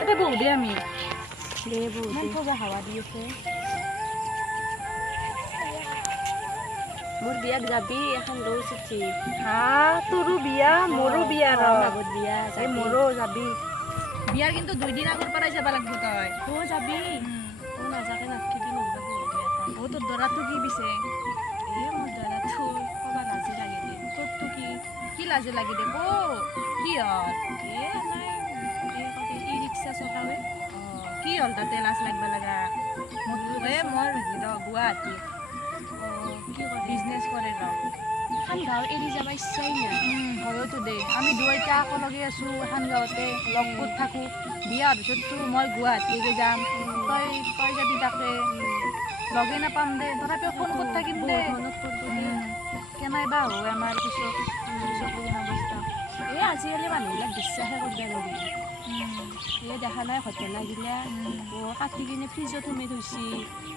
এটা বহু দে আমি দে বহুত মজা হাৱা দি আছে মোৰ বিয়াক যাবি এখন লৈ চিঠি হা তোৰো বিয়া মোৰো বিয়া আগত বিয়া এই মোৰো যাবি বিয়াৰ কিন্তু 2 দিন আগৰ পৰাই যাব লাগিব তই তই যাবি নাযাকে নাথাকিবি নহ'লে বহুত বেয়া পাম তোৰ দৰাটো কি পিছে মোৰ দৰাটো ক'বা লাজি লাগে দে তোৰটো কি লাজে লাগি দে কি হ'ল নাই ই ৰিক্সা চলাৱে কি হ'ল তাতে লাজ লাগবা লাগা মোৰ গুৱাহাটী কি কৰে বিজনেছ কৰে এখন গাঁও এৰি যাব ইচ্ছাই নাই হয়তো দে আমি দুয়োটা একেলগে আছোঁ এখন গাঁৱতে লগ ক'ত থাকোঁ বিয়াৰ পিছততো মই গুৱাহাটীকে যাম তই যাবি তাকে লগে নাপাম দে তথাপিও ফোন ক'ত থাকিম দে কেনাইবা হয় আমাৰ পিছত অৱস্থা আজিকালি মানুহবিলাক বিশ্বাসে কৰিব নোৱাৰি দেখা নাই ঘটনা গিলা কাটি কিনে ফ্ৰিজত সোমাই থৈছি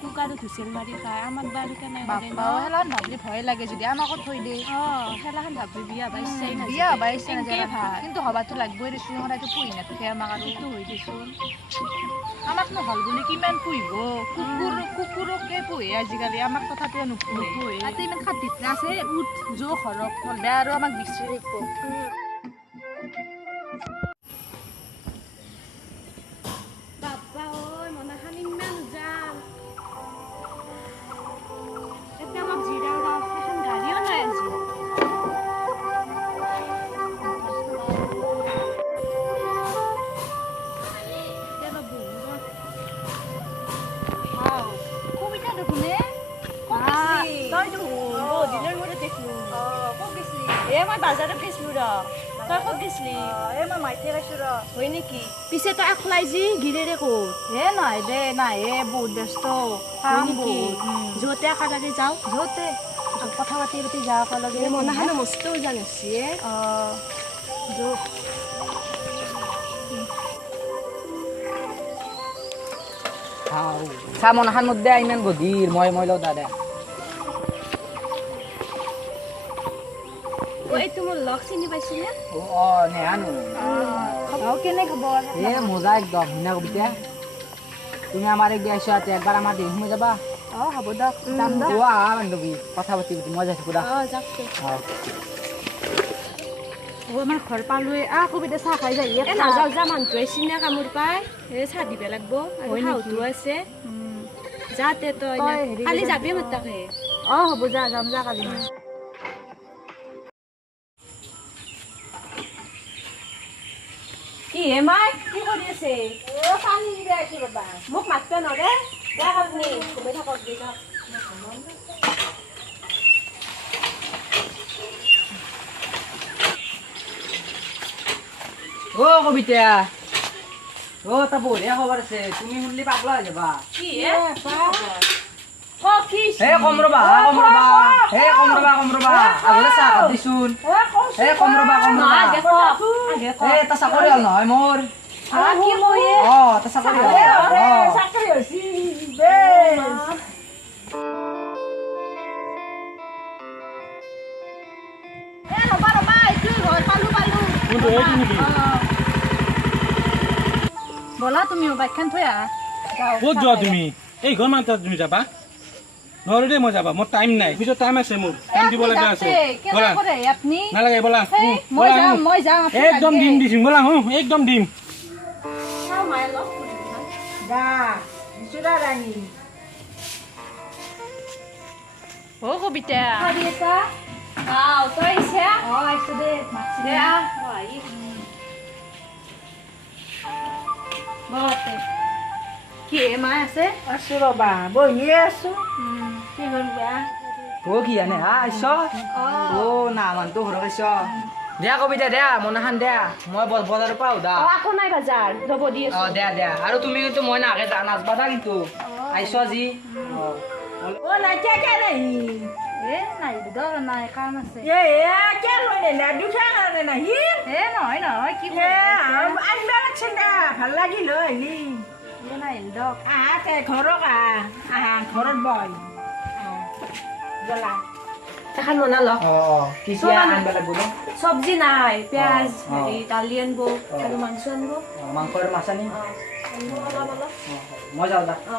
কুকাৰত হুইচেল মাৰি খায় আমাক বাৰু কেনেকৈ হেলাখন ভাবলি ভয় লাগে যদি আমাকো থৈ দে খেলাখন ভাবি বিয়া বা ইচ্ছাই নাই বিয়া হবা ইচ্ছা নাযায় কিন্তু হবাতো লাগবই দেচোন সদায়তো পুহি নাথাকে আমাক আৰু সেইটো হৈ দেচোন আমাক নহ'ল বুলি কিমান পুহিব কুকুৰকে পুহে আজিকালি আমাক তথাপিও নুপুহে তাতে ইমান খাতিত আছে উঠ জো ঘৰক নহ'লে আৰু আমাক বিচাৰি থাকিব বাপ্পা ঐ মনাখান ইমান যাম এতিয়া অলপ জিৰাও ৰ এখন গাড়ীও নাই আজি কবিতা দেখোনে মই বাজাৰত গৈছিলো ৰ তই ক'ত গৈছিলি মই মাইতি আছো ৰ হয় নেকি পিছে তই একলাই যি গিৰেৰে ক'ত নাই দে নাই বহুত ব্যস্ত নেকি য'তে একেলগে যাওঁ য'তে কথা পাতি যাওঁ একেলগে মনাখান মস্ত উজান হৈছে চা মনাখান মধ্যে ইমান গধীৰ মই লওঁ দাদা এইটো মোৰ লগ চিনি পাইছিলে নেহানো কেনে খবৰ মজা একদম শুনা কবিতা তুমি আমাৰ এক দিয়া আছো একবাৰ আমাৰ দেশ সোমাই যাবা হ'ব দক যাম দক আহা বান্ধৱী কথা পাতি মই যাই থাকো দা আমাৰ ঘৰ পালোৱে কবিতা চাহ খাই যাই নাযাওঁ যা মানুহটোৱে চিনা কামোৰ পাই চাহ দিব লাগিব আৰু শাহুটো আছে যাতে তই কালি যাবি মোৰ তাকে হ'ব যাম কালি কি হে মাই কি কৰি আছে পানী দিব আছো ৰবা মোক মাতব নৰে যা আপুনি ঘুমাই থাকক দি থাক কবিতা তা বঢ়িয়া খবৰ আছে তুমি শুনলি পাগলা হৈ যাবা কি হে কম ৰবা আগলে চাহ কাপ দিছোন কম ৰবা এটা চাকৰি হ'ল নহয় মোৰ এটা চাকৰি ব'লা তুমিও বাইকখন থৈ আহা ক'ত যোৱা তুমি এই ঘৰ মানুহ তুমি যাবা নহ'লে দেই মই যাবা মোৰ টাইম নাই পিছত টাইম আছে মোৰ টাইম দিব লগা আছে ব'লা নালাগে ব'লা মই যাম একদম দিম দিছো ব'লা একদম দিম কবিতা তই কি মাই আছে আছো ৰবা বহিয়ে আছো কি কৰিবা কি আনে আহিছ না মানুহটো ঘৰত আহিছ দিয়া কবিতা দিয়া মনাখান দিয়া মই বজাৰৰ পৰা দা আকৌ নাই বাজাৰ ৰ'ব দি আছো দিয়া আৰু তুমি কিন্তু মই নাকে নাচবা দা কিন্তু আহিছ আজি নাই কে নাহি নাই নাই কাম আছে কে লৈ না দুটা কাৰণে নাহি নহয় কি আনবা লাগছে না ভাল লাগিল আহিলি নাই দক ঘৰত আহা ঘৰত বহ জ্বলা এখন বনালো কেতিয়া আনবা লাগব দে চব্জি নাই পিঁয়াজ অ। হেৰি দালি আনিব আৰু মাংস আনিব মাংস আৰু মাছ আনিম অলপ অলপ মই যাওঁ দা অ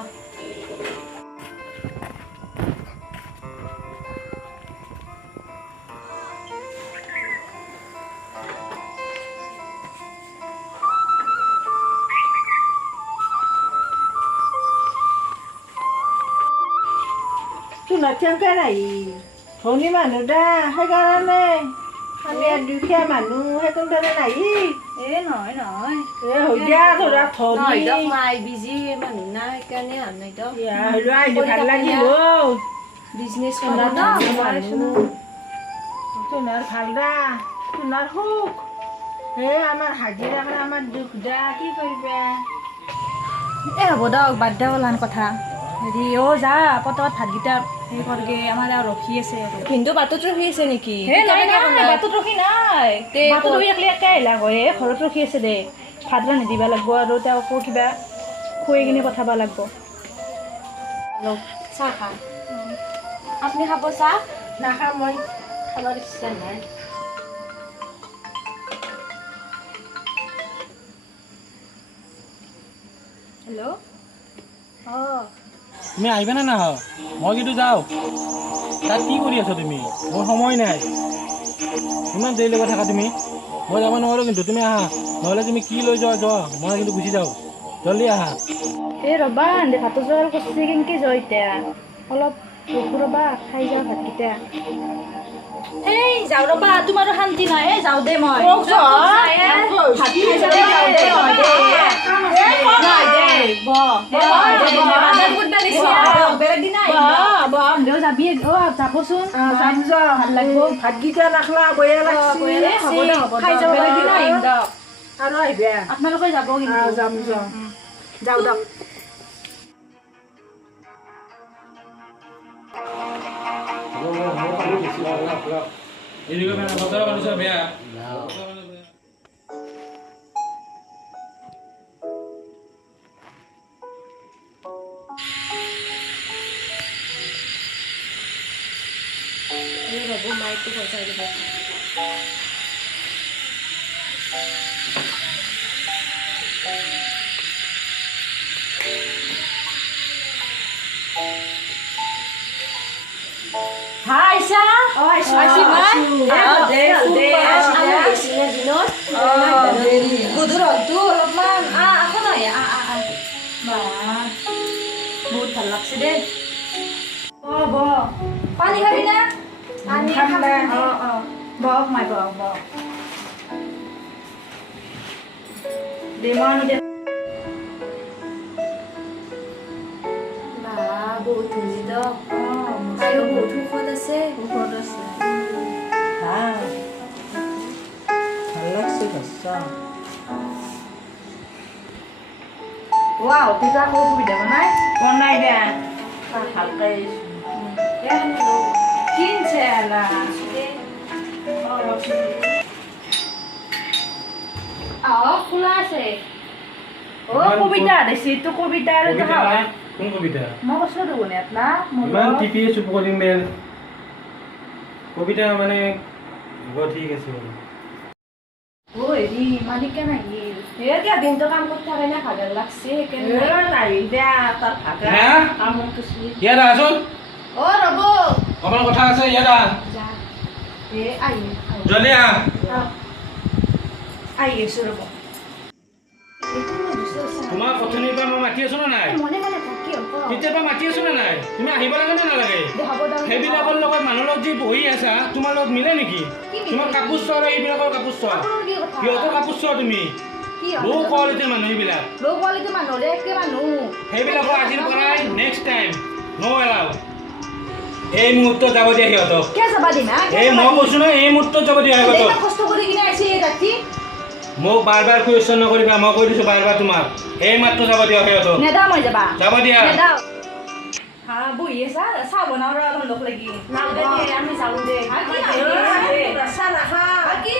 তোমাৰ কেনেকৈ নাই ধনী মানুহ দা সেইকাৰণে আমি আৰু দুখীয়া মানুহ সেইকাৰণে নাই নহয় নহয় হৈ দিয়া ধৰা ধনী নহয় দিয়ক মাই বিজি মানুহ নাই সেইকাৰণে অহা নাই দিয়ক হ'লেও আহিলে ভাল লাগিব বিজনেছ তোমাৰ কৰা ধনী ন মানুহ তোমাৰ ভাল দা তোমাৰ সুখ হে আমাৰ হাজিৰা কাৰণে আমাৰ দুখ দা কি কৰিবা হ'ব দিয়ক বাদ দিয়া ওলান কথা হেৰি যা পটত ভাতকেইটা হেৰি কৰগে আমাৰ আৰু ৰখি আছে ভিনদেউ বাটত ৰখি আছে নেকি বাটত ৰখি নাই বাটত ৰখি থাকিলে একে আহিলা হয় ঘৰত ৰখি আছে দে ভাত ৰান্ধি দিব লাগিব আৰু তেওঁকো কিবা খুৱাই কিনে পঠাব লাগিব চাহ খা আপুনি খাব চাহ নাখাওঁ মই খাবৰ ইচ্ছা নাই হেল্ল' তুমি আহিবা নে নাহ মই কিন্তু যাওঁ তাত কি কৰি আছা তুমি মোৰ সময় নাই ইমান দেৰিলৈকে থাকা তুমি মই যাব নোৱাৰোঁ কিন্তু তুমি আহা নহ'লে তুমি কি লৈ যোৱা যোৱা মই কিন্তু গুচি যাওঁ জলদি আহা ৰ'বা দে ভাতৰ জোগাৰ কৰিছে কেনেকৈ যোৱা এতিয়া অলপ ৰখো ৰ'বা খাই যাওঁ ভাতকেইটা যাওঁ ৰ'বা তোমাৰো শান্তি নাই যাওঁ দে মই যাবি যাবচোন যাম যাম ভাল লাগিব ভাতকেইটা নাখলা বয়া লাগছি আৰু আহিবা আপোনালোকে যাব কিন্তু যাম যাম যাওঁ দিয়ক বেয়া ৰ'ব মাইকটো পইচা দিব বহুত ভাল লাগছে দেই পানী খাবি না বহক মাই বহক বহক বহুত ধুনীয়া দিয়ক আৰু বহুত সুখত আছে ভাল লাগছে সঁচা তেতিয়া আকৌ অসুবিধা বনাই বনাই দিয়া ভালকে কিনছে খোলা আছে কবিতা দিছি তো কবিতা আৰু কোন কবিতা মই কৈছো দুগুণীয়াত না ইমান টিপি চুপ কৰিম বেল কবিতা মানে ঠিক আছে হেৰি মালিকে নাহিল এতিয়া দিনটো কাম কৰি থাকে না ভাগৰ লাগছে সেইকাৰণে নাহি দিয়া তাৰ ভাগা হা? কামত গৈছি ইয়াত আছোন ৰ'ব অকমান কথা আছে ইয়াত আহ জলদি আহ আহি আছো ৰ'ব তোমাক অথনিৰ পৰা মই মাতি আছো নে নাই মনে মনে থাকি তেতিয়াৰ পৰা মাতি আছো নে নাই তুমি আহিব লাগে নে নালাগে সেইবিলাকৰ লগত মানুহৰ লগত যি বহি আছা তোমাৰ লগত মিলে নেকি তোমাৰ কাপোৰ চোৱা আৰু এইবিলাকৰ কাপোৰ চোৱা সিহঁতৰ কাপোৰ চোৱা তুমি ল' কোৱালিটিৰ মানুহ এইবিলাক ল' কোৱালিটি মানুহ একে মানুহ সেইবিলাকৰ আজিৰ পৰাই নেক্সট টাইম ন' এলাও এই মুহূৰ্তত যাব দিয়া সিহঁতক কিয় যাবা দিম এই মই কৈছো নহয় এই মুহূৰ্তত যাব দিয়া সিহঁতক কষ্ট কৰি কিনে আহিছে এই ৰাতি মোক বাৰ বাৰ কুৱেশ্যন নকৰিবা মই কৈ দিছো বাৰ বাৰ তোমাক এই মাত্ৰ যাব দিয়া সিহঁতক নেদা মই যাবা যাব দিয়া নেদা বহি আছা চাহ বনাওঁ ৰ অলপ লগ লাগি আমি যাওঁ দে চাহ নাখা কি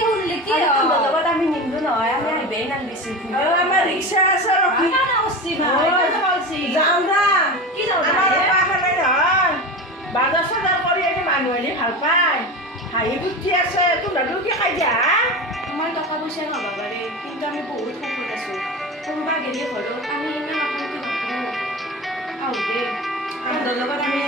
শুনিলি কি লগত আমি নিমলো নহয় আমি আহিবই নালাগিছিল আমাৰ ৰিক্সা আছে যাওঁ আমাৰ পাখানে নহয় বাজাৰ চাজাৰ কৰি এনে মানুহ আহিলে ভাল পায় হাঁহি ফূৰ্তি আছে তোৰ দাদু কি খাই দিয়া তোমাৰ টকা পইচা নহ'ব পাৰে কিন্তু আমি বহুত সুখত আছোঁ কোনোবা গেলি ঘৰত আমি ইমান অশান্তি নকৰোঁ আহোঁতে আমাৰ লগত আমি